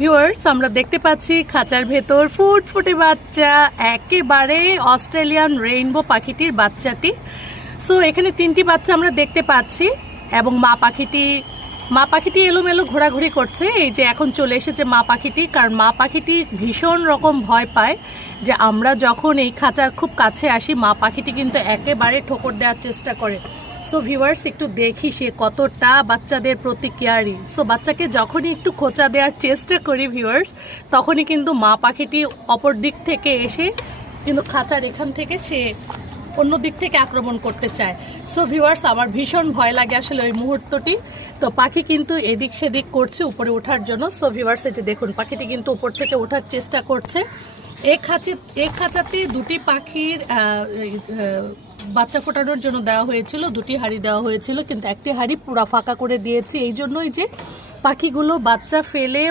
Viewers, আমরা দেখতে পাচ্ছি খাঁচার ভেতর ফুটফুটে বাচ্চা, একেবারে অস্ট্রেলিয়ান রেইনবো পাখিটির বাচ্চাটি। সো এখানে 3টি বাচ্চা আমরা দেখতে পাচ্ছি এবং মা পাখিটি এলোমেলো ঘোরাঘুরি করছে। এই যে এখন চলে এসেছে মা পাখিটি, কারণ মা পাখিটি ভীষণ রকম ভয় পায় যে আমরা যখন এই খাঁচার খুব কাছে আসি মা পাখিটি কিন্তু একেবারে ঠোকর দেওয়ার চেষ্টা করে। সো ভিউয়ার্স, একটু দেখি সে কতটা বাচ্চাদের প্রতি কেয়ারি। সো বাচ্চাকে যখনই একটু খোঁচা দেওয়ার চেষ্টা করি ভিউয়ার্স, তখনই কিন্তু মা পাখিটি অপর দিক থেকে এসে কিন্তু খাঁচার এখান থেকে সে অন্য দিক থেকে আক্রমণ করতে চায়। সো ভিউয়ার্স, আমার ভীষণ ভয় লাগে আসলে ওই মুহূর্তটি। তো পাখি কিন্তু এদিক সেদিক করছে উপরে ওঠার জন্য। সো ভিউয়ার্স, এই যে দেখুন পাখিটি কিন্তু উপর থেকে ওঠার চেষ্টা করছে। এই খাঁচাতে দুটি পাখির বাচ্চা ফোটানোর জন্য দেওয়া হয়েছিল, দুটি হাঁড়ি দেওয়া হয়েছিল, কিন্তু একটি হাঁড়ি পুরা ফাঁকা করে দিয়েছি এই জন্যই যে পাখিগুলো বাচ্চা ফেলে